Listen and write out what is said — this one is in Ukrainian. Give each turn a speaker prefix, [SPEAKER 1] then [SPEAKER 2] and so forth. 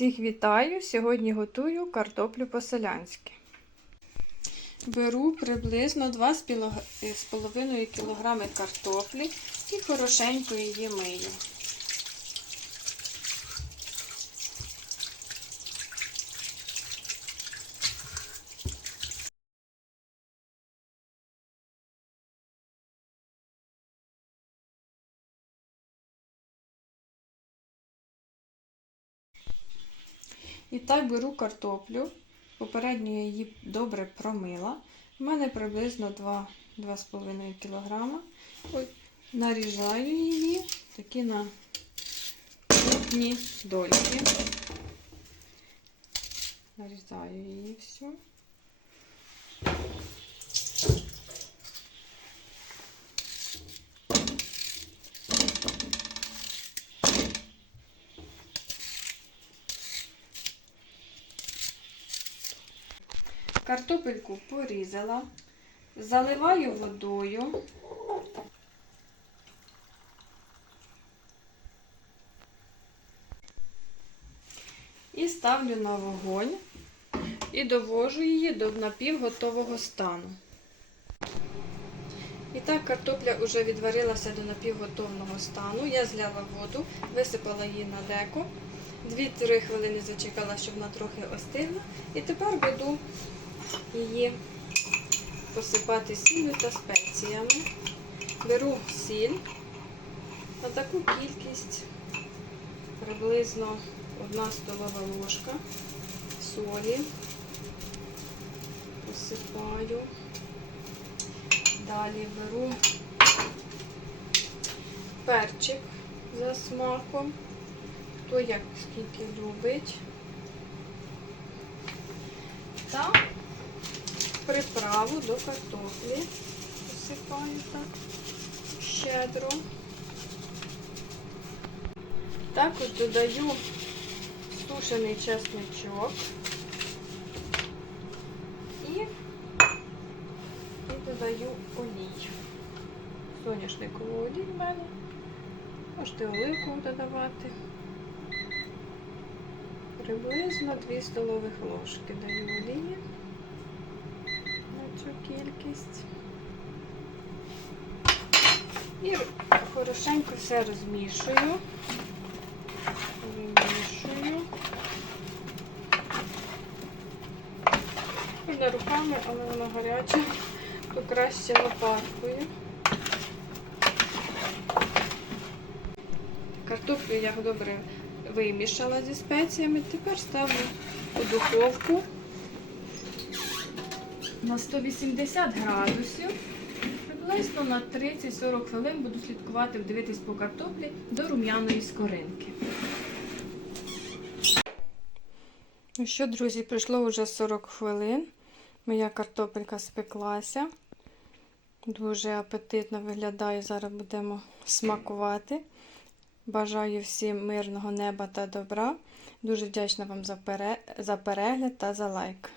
[SPEAKER 1] Всіх вітаю! Сьогодні готую картоплю по-селянськи. Беру приблизно 2,5 кг картоплі і хорошенько її мию. І так беру картоплю. Попередньо я її добре промила. У мене приблизно 2-2,5 кг. Наріжаю її такі на крупні дольки. Нарізаю її всю. Картопельку порізала, заливаю водою. І ставлю на вогонь і довожу її до напівготового стану. І так, картопля вже відварилася до напівготовного стану. Я зляла воду, висипала її на деко. 2-3 хвилини зачекала, щоб вона трохи остигла. І тепер буду її посипати сіллю та спеціями. Беру сіль на таку кількість, приблизно 1 столова ложка солі, посипаю. Далі беру перчик за смаком, хто як скільки любить. Та приправу до картоплі. Посипаю так щедро. Також додаю сушений чесничок і, і додаю олію. Соняшникову олію в мене. Можете оливку додавати. Приблизно 2 столових ложки даю олії цю кількість. І хорошенько все розмішую. Вимішую. Можна руками, але воно гаряче, то краще лопаткою. Картоплю я добре вимішала зі спеціями. Тепер ставлю у духовку на 180 градусів. Приблизно на 30-40 хвилин буду слідкувати, дивитись по картоплі до рум'яної скоринки. Ну що, друзі, пройшло вже 40 хвилин. Моя картопелька спеклася. Дуже апетитно виглядає. Зараз будемо смакувати. Бажаю всім мирного неба та добра. Дуже вдячна вам за перегляд та за лайк.